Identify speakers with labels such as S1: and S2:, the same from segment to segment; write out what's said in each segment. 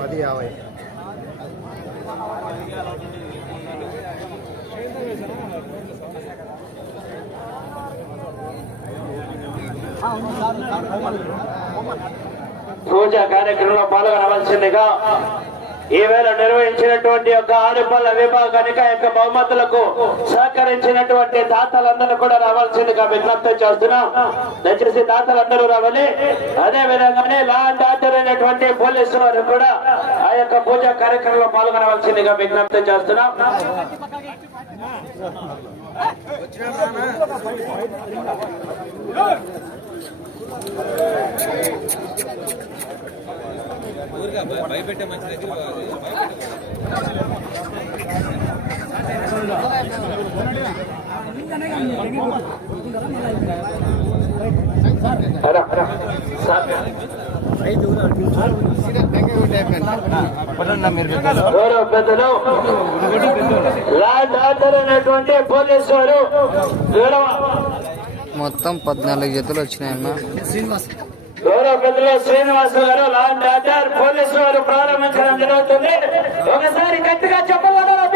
S1: పది యాభై
S2: పూజ కార్యక్రమంలో పాల్గొనవలసిందిగా ఈవేళ నిర్వహించినటువంటి యొక్క ఆరుపల్ల విభాగానికి ఆ యొక్క బహుమతులకు సహకరించినటువంటి దాతలందరూ కూడా రావాల్సిందిగా విజ్ఞప్తి చేస్తున్నాం. దయచేసి దాతలందరూ రావాలి. అదే విధంగానే లా అండ్ ఆర్డర్ అయినటువంటి పోలీసు వారు కూడా ఆ యొక్క పూజ కార్యక్రమంలో పాల్గొనవలసిందిగా విజ్ఞప్తి చేస్తున్నాం.
S3: భయపెట్టే మంచి దగ్గర
S2: గౌరవ పెద్దలు ల్యాండ్ ఆర్డర్ అనేటువంటి పోలీసు వారు గౌరవ
S1: మొత్తం పద్నాలుగు జతలు వచ్చినాయన్న.
S2: గౌరవ పెద్దలు శ్రీనివాస గారు లాంటి ఆచార్ పోలీసు వారు ప్రారంభించడం జరుగుతుంది. ఒకసారి గట్టిగా చెప్పగలరా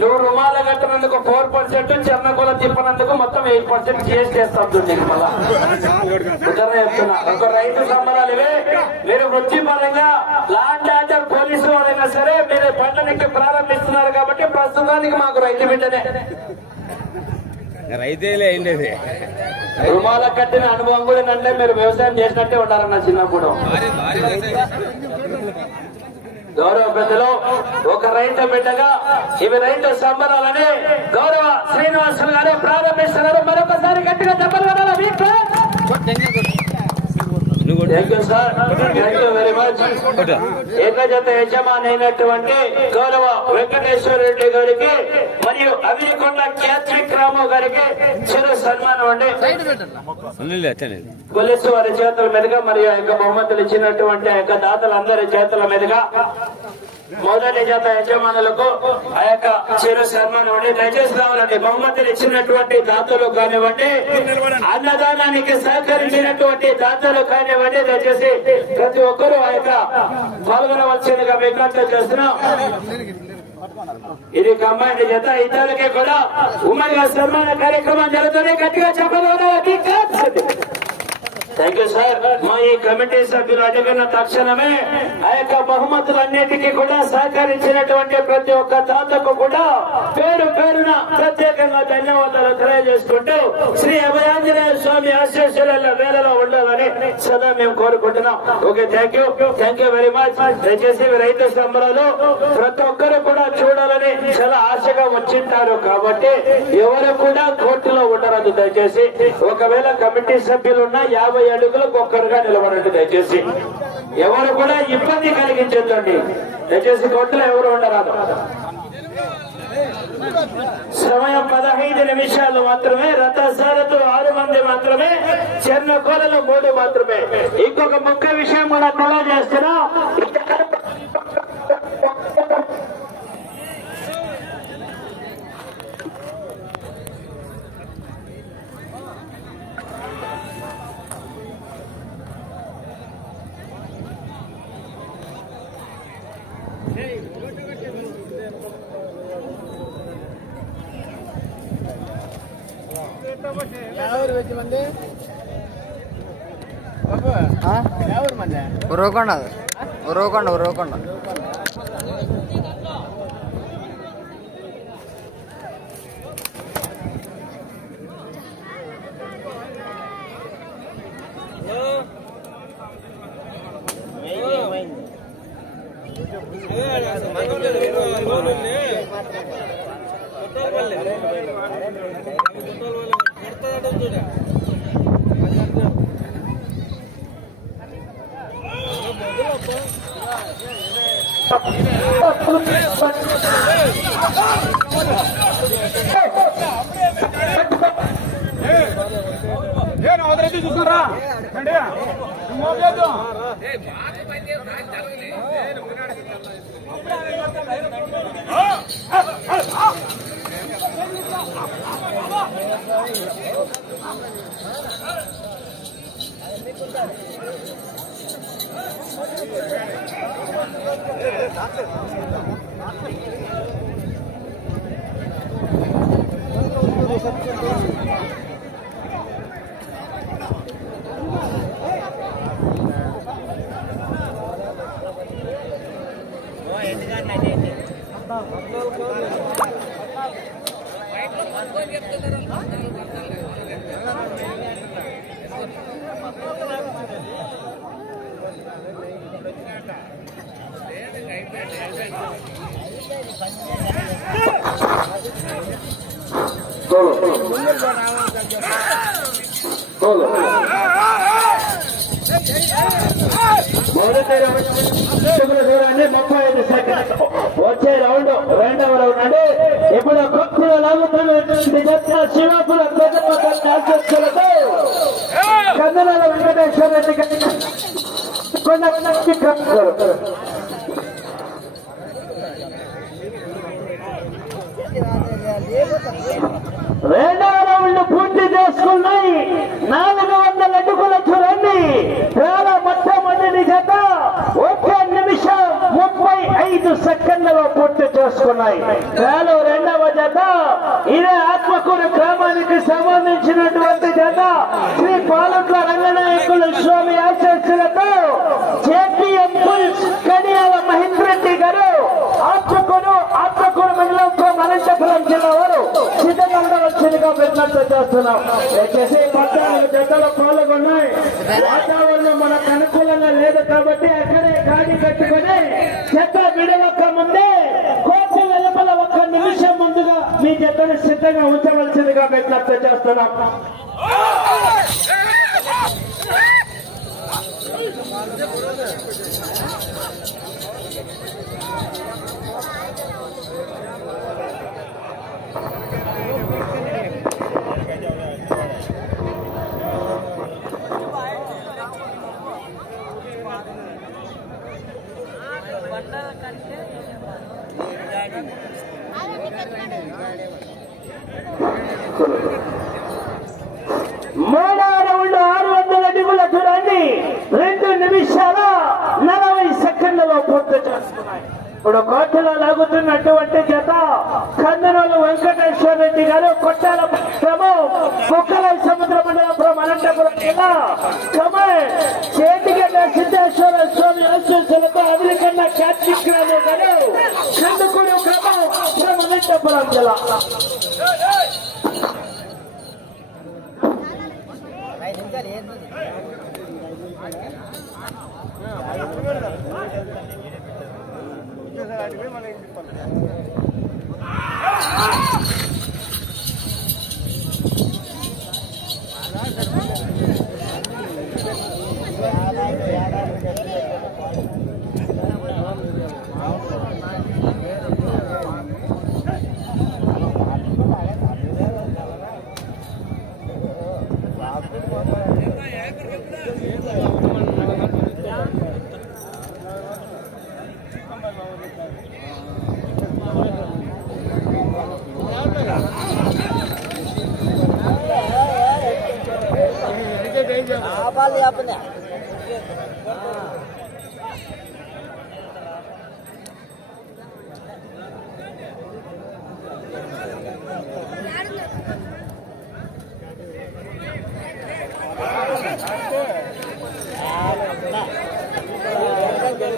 S2: నువ్వు రుమాల కట్టినందుకు ఫోర్ పర్సెంట్ చెన్నకొల తిప్పినందుకు మొత్తం ఎయిట్ పర్సెంట్ జిఎస్టీ వేస్తాం నీకు మళ్ళా. చెప్తున్నా. ఒక రైతు సంబరాలు ఇవే. మీరు వృత్తిపరంగా లాండ్ ఆర్డర్ పోలీసు వారైనా సరే మీరు పంటనికి ప్రారంభిస్తున్నారు కాబట్టి ప్రస్తుతానికి మాకు రైతు బిడ్డనే.
S3: రైతేలే అయిండేది.
S2: రుమాల కట్టిన అనుభవం కూడా అంటే మీరు వ్యవసాయం చేసినట్టే ఉంటారన్న చిన్నప్పుడు. గౌరవ పెద్దలు ఒక రైతు బిడ్డగా ఇవి రైతు సంబరాలని గౌరవ శ్రీనివాసులు గారు ప్రారంభిస్తున్నారు. మరొకసారి గట్టిగా చెప్పాలి కదా ఏకజత యజమాని అయినటువంటి గౌరవ వెంకటేశ్వర రెడ్డి గారికి మరియు అవికొండ క్యాథ్రిక్ రాము గారికి చిరు సన్మానం అండి.
S3: సునీల్
S2: పోలీసు వారి చేతుల మీదుగా మరియు ఆ యొక్క బహుమతులు ఇచ్చినటువంటి ఆ యొక్క దాతలందరి చేతుల మీదుగా మొదటి జత యజమానులకు ఆ యొక్క చిరు సన్మానం దయచేసి రావాలండి బహుమతులు ఇచ్చినటువంటి దాతలు కానివ్వండి అన్నదానానికి సహకరించినటువంటి దాతలు కానివ్వండి. దయచేసి ప్రతి ఒక్కరూ ఆ యొక్క పాల్గొనవలసిందిగా విజ్ఞప్తి చేస్తున్నాం. ఇది కంబైండ్ జత ఇతరులకి కూడా ఉమ్మడిగా సన్మాన కార్యక్రమం జరుగుతుంది. గట్టిగా చెప్పగలరా? థ్యాంక్ యూ సార్ మా ఈ కమిటీ సభ్యులు అడిగిన తక్షణమే ఆ యొక్క బహుమతులన్నిటికీ కూడా సహకరించినటువంటి ప్రతి ఒక్క తాతకు కూడా పేరు పేరున ప్రత్యేకంగా ధన్యవాదాలు తెలియజేసుకుంటూ శ్రీ అభయాంజనేయ స్వామి ఆశీస్సుల వేలలో ఉండాలని సదా మేము కోరుకుంటున్నాం. Okay thank you thank you very much దయచేసి రైతు సంబరాలు ప్రతి ఒక్కరు కూడా చూడాలని చాలా ఆశగా వచ్చింటారు కాబట్టి ఎవరు కూడా కోర్టులో ఉండరాదు. దయచేసి ఒకవేళ కమిటీ సభ్యులు ఉన్న యాభై అడుగులకు ఒక్కరుగా నిలబడండి దయచేసి. ఎవరు కూడా ఇబ్బంది కలిగించండి దయచేసి కోర్టులో ఎవరు ఉండరాదు. సమయం పదహైదు నిమిషాలు మాత్రమే రథ సారథులు ఆరు మంది మాత్రమే చిన్న కోలలో మూడు మాత్రమే. ఇంకొక ముఖ్య విషయం కూడా తెలియజేస్తున్నా.
S4: ఒక రోకొండ
S1: ఒక రోకొండ ఒక రోకొండ
S4: ಏನು ಅದ್ರದ್ದು చూసారా రండి మోగేద్దాం
S2: మొదటి రౌండ్ చివరి దూరాన్ని ముప్పై ఐదు సెకండ్ వచ్చే రౌండ్ రెండవ రౌండ్ ఇప్పుడు కొత్తలో లాగుతున్నటువంటి జత శివాపుల కందనాల వెంకటేశ్వర రెడ్డి కొండ రెండవ రౌండ్ పూర్తి చేసుకున్నాయి. నాలుగు వందల అడుగుల చూడండి వేల మొట్టమొదటి జత ఒక్క నిమిషం ముప్పై ఐదు సెకండ్లలో పూర్తి చేసుకున్నాయి. వేల రెండవ జత ఇదే ఆత్మకూరు గ్రామానికి సంబంధించినటువంటి జత. శ్రీ పాలకుల రంగనాయకుల స్వామి ఆశస్సులతో J P M bulls Kadiyala Mahendra Reddy garu Atmakur వచ్చిందిగా విజ్ఞప్తి చేస్తున్నాం. దయచేసి పద్నాలుగు జతలు పాల్గొన్నాయి. వాతావరణం మనకు అనుకూలంగా లేదు కాబట్టి అక్కడే గాడి కట్టుకొని చెత్త విడవక ముందే కోర్టు వెలుపల ఒక్క నిమిషం ముందుగా మీ జతను సిద్ధంగా ఉంచవలసిందిగా విజ్ఞప్తి చేస్తున్నాం. మూడవ రౌండ్ ఆరు వందల అడుగుల దూరాన్ని రెండు నిమిషాల నలభై సెకండ్లలో పూర్తి చేస్తున్నాయి ఇప్పుడు కోర్టులో లాగుతున్నటువంటి జత కందనూరు వెంకటేశ్వర రెడ్డి గారు కొట్టాల క్రమం కుక్కల సముద్ర మండలం అనంతపురం జిల్లా. క్రమం చేతిగడ్డ సిద్ధేశ్వర స్వామి ఆశీస్సులతో అమెరికన్న కార్తీక్ రాము గారు కందుకూరు గ్రామం అనంతపురం జిల్లా మళ్ళీ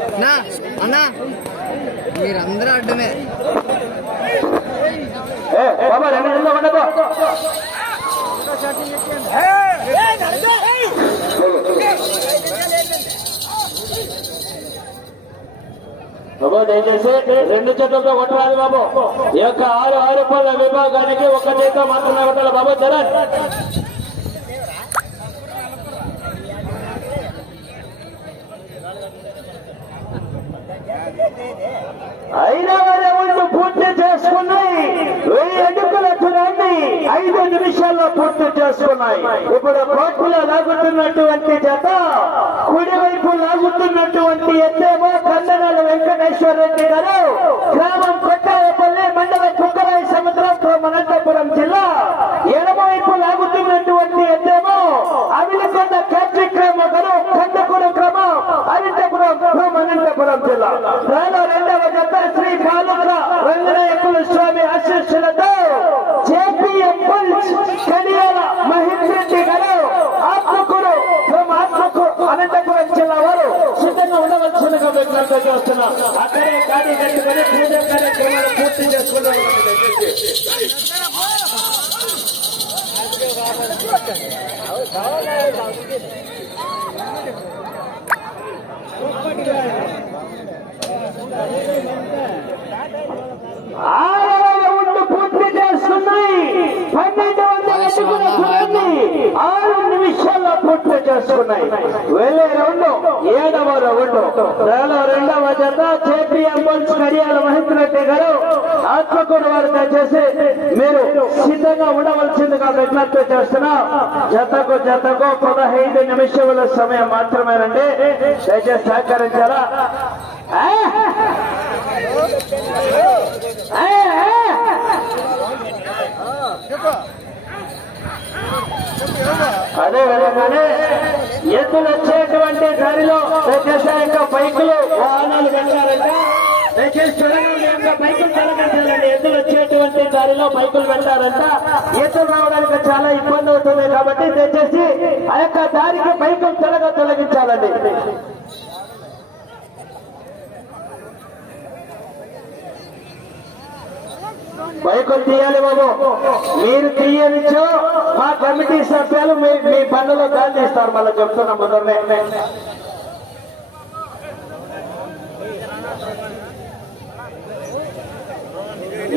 S1: అన్నా అన్నా మీరందరూ అడ్డమే
S2: బాబా రెండు ఉండదు బాబు దయచేసి రెండు చేతులతో కొట్టరాదు బాబు. ఈ యొక్క ఆరు ఆరు పనుల విభాగానికి ఒక చేతితో మాత్రమే కొట్టాలి బాబు జరన్ వరే రౌండ్ పూర్తి చేసుకున్నాయి అడుగుల ఐదు నిమిషాల్లో పూర్తి చేసుకున్నాయి. ఇప్పుడు కోర్టులో లాగుతున్నటువంటి జత కుడివైపు లాగుతున్నటువంటి ఎత్తేమో కందనాల వెంకటేశ్వర రెడ్డి గారు గ్రామం కొట్టాయపల్లి మండల కుక్కరాయి సముద్రం అనంతపురం జిల్లా ఎడమవైపు లాగుతున్నటువంటి ఎత్తేమో అవిలికొండ కార్యక్రమ గారు కందకూరు క్రమం అనంతపురం అనంతపురం జిల్లా రాను రెండవ జత శ్రీ బాలుక రంగనాయకుల స్వామి ఆశీస్సులతో J P M bulls Kadiyala Mahesh Reddy garu Atmakur from Atmakur Anantapuram జిల్లా వారు సిద్ధంగా ఉండవలసిందిగా విజ్ఞప్తి అక్కడే గాడి కట్టుకొని పూజ కార్యక్రమాలు పూర్తి చేసుకున్నాం ఆరవ పూర్తి చేస్తున్నాయి. పన్నెండు వందల ఆరు నిమిషాల్లో పూర్తి చేసుకున్నాయి. వెళ్ళే రౌండ్ ఏడవ రౌండ్. వేల రెండవ జత చేపి అంబుల్స్ కడియాల మహేంద్ర రెడ్డి గారు ఆత్మకూరు వారు దయచేసి మీరు సిద్ధంగా ఉండవలసిందిగా విజ్ఞప్తి చేస్తున్నా. జతకు జతకు పదహైదు నిమిషముల సమయం మాత్రమేనండి దయచేసి సహకరించాలా? ఆ? అదే విధంగానే ఎద్దులు వచ్చేటువంటి దారిలో దయచేసి యొక్క బైకులు వాహనాలు పెట్టారంటే. దయచేసి చూడండి యొక్క బైకులు తొలగించాలండి ఎద్దులు వచ్చేటువంటి దారిలో బైకులు వెళ్ళారంట ఎద్దులు రావడానికి చాలా ఇబ్బంది అవుతుంది కాబట్టి దయచేసి ఆ యొక్క దారికి బైకులు తొలగ తొలగించాలండి. ఎక్కువ తీయాలి బాబు. మీరు తీయనిచ్చు మా కమిటీ సభ్యులు మీ మీ బండ్లలో గాలి మళ్ళీ చెప్తున్నాం మొదలనే.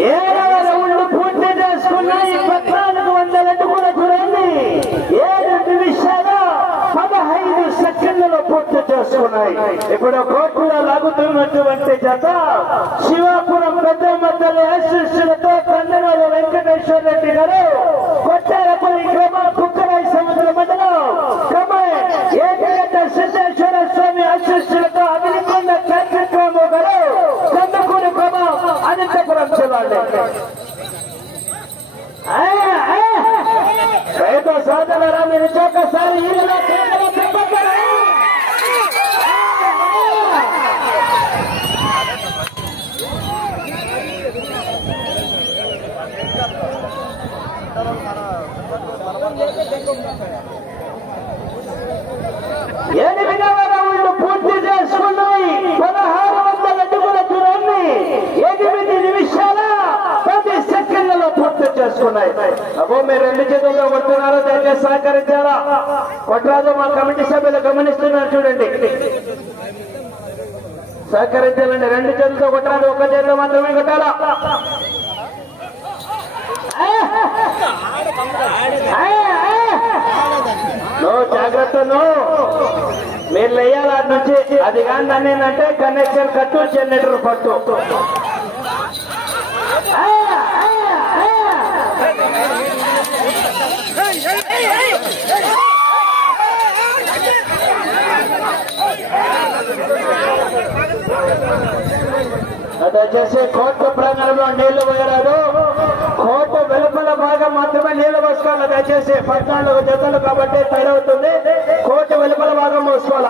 S2: ఏడవ రౌండ్ పూర్తి చేసుకున్నాయి పద్నాలుగు వందల అడుగుల దూరాన్ని ఏడు నిమిషాల పదహైదు సెకండ్లలో పూర్తి చేసుకున్నాయి. ఇప్పుడు కోర్టులో లాగుతున్నటువంటి జత శివాపురం పెద్ద మధ్యలో ఆశీస్సులతో కందనాలు వెంకటేశ్వర రెడ్డి గారు కొట్టారపల్లి క్రమ కుక్కరాయి సముద్ర మండలం క్రమ ఏకగడ్డ సిద్ధేశ్వర స్వామి ఆశీస్సులతో అమిలికొండ కార్యక్రమం గారు కందకూరు క్రమ అనంతపురం జిల్లా సాధనరా మీరు ఒక్కసారి ఇల్లు చెప్పగలరా ఎనిమిదవ రౌండ్ పూర్తి చేసుకున్నాయి పదహారు వందల అడుగుల దూరాన్ని ఎనిమిది నిమిషాల పది సెకండ్లలో పూర్తి చేసుకున్నాయి. అబ్బో మీరు రెండు చేతులతో కొడుతున్నారో దయచేసి సహకరించాలా? కొట్టరాదు మా కమిటీ సభ్యులు గమనిస్తున్నారు చూడండి. సహకరించాలండి రెండు చేతులతో కొట్టరాదు ఒక చేతిలో మాత్రమే కొట్టాలా? నో జాగ్రత్త మీరు లేయాలి అటు నుంచి. అది కానీ దాన్ని ఏంటంటే కనెక్షన్ కట్టు జనరేటర్ పట్టు ఆ, ఆ, ఆ. దయచేసి కోర్టు ప్రాంగణంలో నీళ్ళు పోయరాదు. కోర్టు వెలుపల భాగం మాత్రమే నీళ్ళు పోసుకోవాలి. దయచేసి పద్నాలుగు జతలు కాబట్టి తయారవుతుంది కోర్టు వెలుపల భాగం పోసుకోవాలి?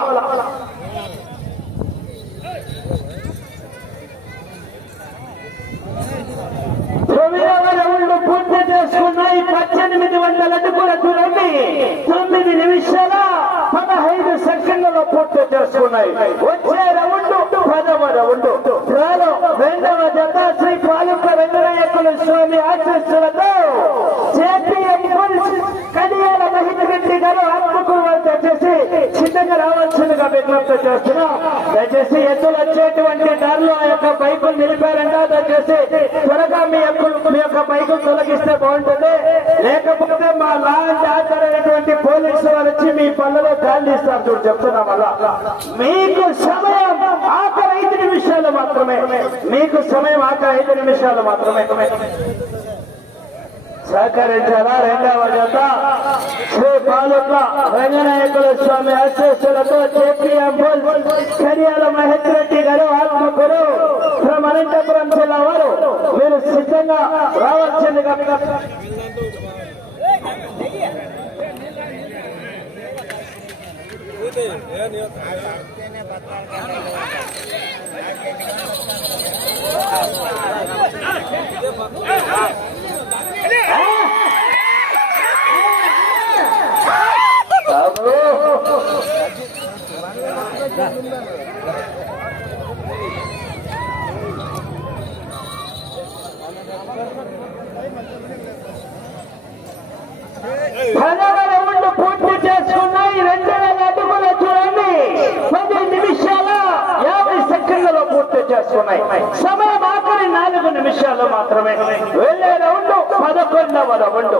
S2: తొమ్మిదవ చేసుకున్నాయి పద్దెనిమిది వందల అడుగుల దూరాన్ని తొమ్మిది నిమిషాల పదహైదు సెకండ్లలో పూర్తి చేసుకున్నాయి. వచ్చే రౌండ్ పదవ రౌండ్. త్రాలో రెండవ జత శ్రీ పాలక వెంకటయ్యకుల స్వామి ఆశీస్సులతో దయచేసి ఎద్దులు వచ్చేటువంటి దారిలో ఆ యొక్క బైకులు నిలిపారంట దయచేసి త్వరగా మీ యొక్క యొక్క తొలగిస్తే బాగుంటుంది. లేకపోతే మా లాంటి ఆధారైనటువంటి పోలీసు వాళ్ళు వచ్చి మీ పనులలో గాలి ఇస్తారు చూడు చెప్తున్నా మళ్ళా. మీకు సమయం ఆఖరి ఐదు నిమిషాలు మాత్రమే. మీకు సమయం ఆఖరి ఐదు నిమిషాలు మాత్రమే. సహకరించాలా రెండవ జత. శ్రీ బాలుక రంగనాయకుల స్వామి ఆశీస్సులతో జేపీఎం కడియాల మహేంద్ర రెడ్డి గారు ఆత్మకులు ఫ్రమ్ అనంతపురం జిల్లా వారు మీరు సిద్ధంగా రావాల్సిందిగా పదవ రౌండ్ పూర్తి చేసుకున్నాయి. రెండు వేల అడుగులు చూడండి. పది నిమిషాల యాభై సెకండ్లలో పూర్తి చేసుకున్నాయి. సమయం ఆఖరి నాలుగు నిమిషాలు మాత్రమే. వెళ్ళే రౌండ్ పదకొండవ రౌండ్.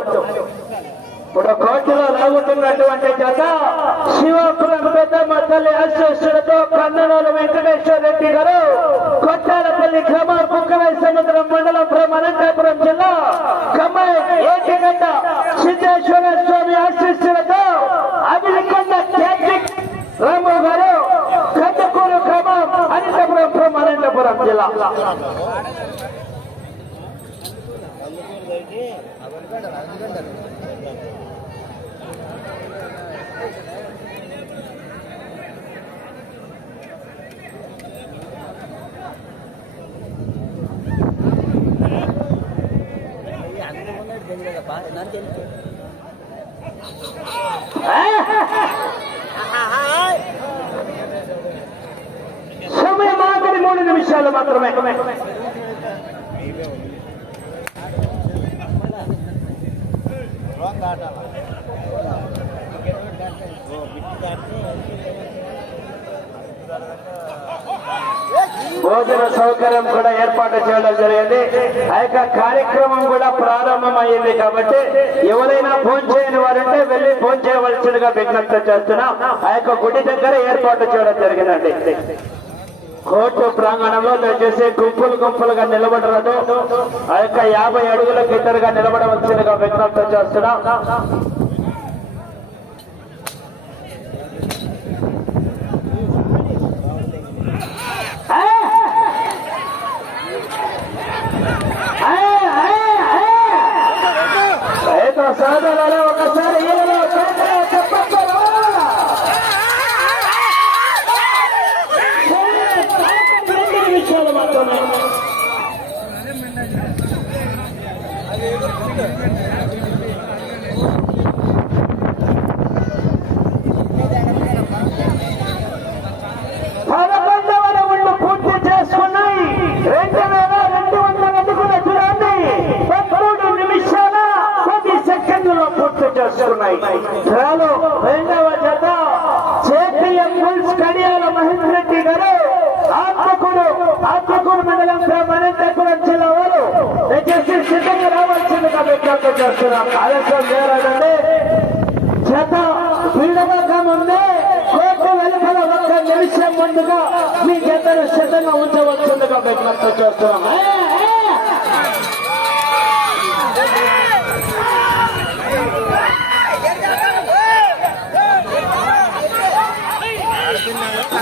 S2: ఇప్పుడు కోర్టులో లాగుతున్నటువంటి జత శివపురం పెద్ద మద్దలి ఆశీస్సులతో కన్ననూరు వెంకటేశ్వర రెడ్డి గారు కొట్టాలపల్లి గ్రామ కుక్కరాయి సముద్రం మండలం ఫ్రమ్ అనంతపురం జిల్లా కమ్మాయి ఏటిగడ్డ సిద్ధేశ్వర స్వామి ఆశీస్సులతో అభినకొండ క్యాట్రిక్ రాము గారు కందకూరు గ్రామం అనంతపురం ఫ్రమ్ అనంతపురం జిల్లా. సమయం ఆఖరి మూడు నిమిషాలు మాత్రమే భోజన సౌకర్యం కూడా ఏర్పాటు చేయడం జరిగింది. ఆ యొక్క కార్యక్రమం కూడా ప్రారంభమైంది కాబట్టి ఎవరైనా ఫోన్ చేయని వారంటే వెళ్ళి ఫోన్ చేయవలసిందిగా విజ్ఞప్తి చేస్తున్నాం. ఆ యొక్క గుడి దగ్గర ఏర్పాటు చేయడం జరిగిందండి. కోర్టు ప్రాంగణంలో దయచేసి గుంపులు గుంపులుగా నిలబడరాదు ఆ యొక్క యాభై అడుగులకు ఇద్దరుగా నిలబడవలసిందిగా విజ్ఞప్తి చేస్తున్నాం సాధనలో సోదరులు ఒకసారి ఈయనలో చేతులు చెప్పొచ్చు. రెండు నిమిషాలు మాత్రమే పదకొండవ రౌండ్ పూర్తి చేసుకున్నాయి రెండు వేల రెండు వందల అడుగుల దూరాన్ని పదమూడు నిమిషాల పది సెకండ్లలో పూర్తి చేసుకున్నాయి చాలు రెండవ జత చేతిఎం బుల్స్ కడియాల మహేంద్ర రెడ్డి గారు ఆత్మకూరు ఆత్మకూరు మండలం గ్రామ అనంతపురం జిల్లా వారు దయచేసి సిద్ధంగా రావాల్సిందిగా విజ్ఞప్తి చేస్తున్నాం కార్యక్రమం చేయాలంటే చేత విడవక ముందే కోర్టు వెలుపల ఒక్క నిమిషం ముందుగా మీ జతను సిద్ధంగా ఉంచవలసిందిగా విజ్ఞప్తి చేస్తున్నాం.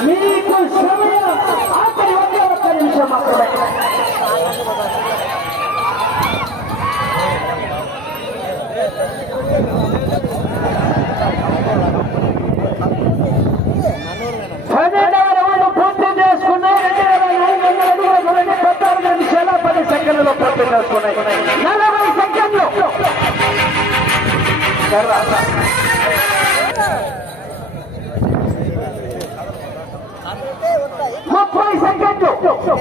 S2: మీకు సమయం ఆఖరి ఒకే ఒక్క నిమిషం మాత్రమే పన్నెండవ రౌండ్ పూర్తి చేసుకున్నాయి రెండు వేల నాలుగు వందల అడుగుల దూరాన్ని పద్నాలుగు నిమిషాల పది సెకండ్లలో పూర్తి చేసుకున్నాయి నలభై సెకండ్లు కర్ర. ముప్పై సెకండ్లు ఇప్పుడు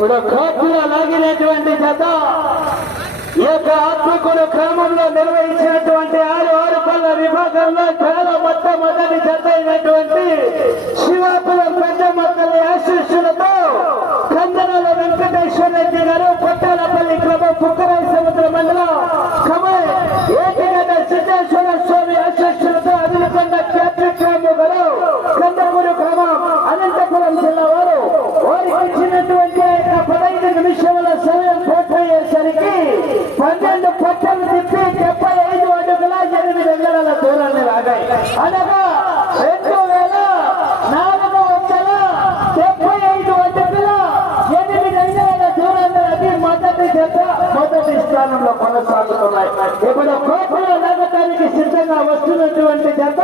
S2: కోర్టులో లాగినటువంటి జత ఈ యొక్క ఆత్మకుడు క్రమంలో నిర్వహించినటువంటి ఆరు ఆరు పళ్ళ విభాగంలో చాలా మొట్టమొదటి జత అయినటువంటి శివాపురం పెద్ద మొక్కల ఆశీస్సులతో కందనాల వెంకటేశ్వర రెడ్డి గారు కొట్టాలపల్లి క్రమం పుక్కరాయి ఇప్పుడు కోపం ఎలాగటానికి సిద్ధంగా వస్తున్నటువంటి జత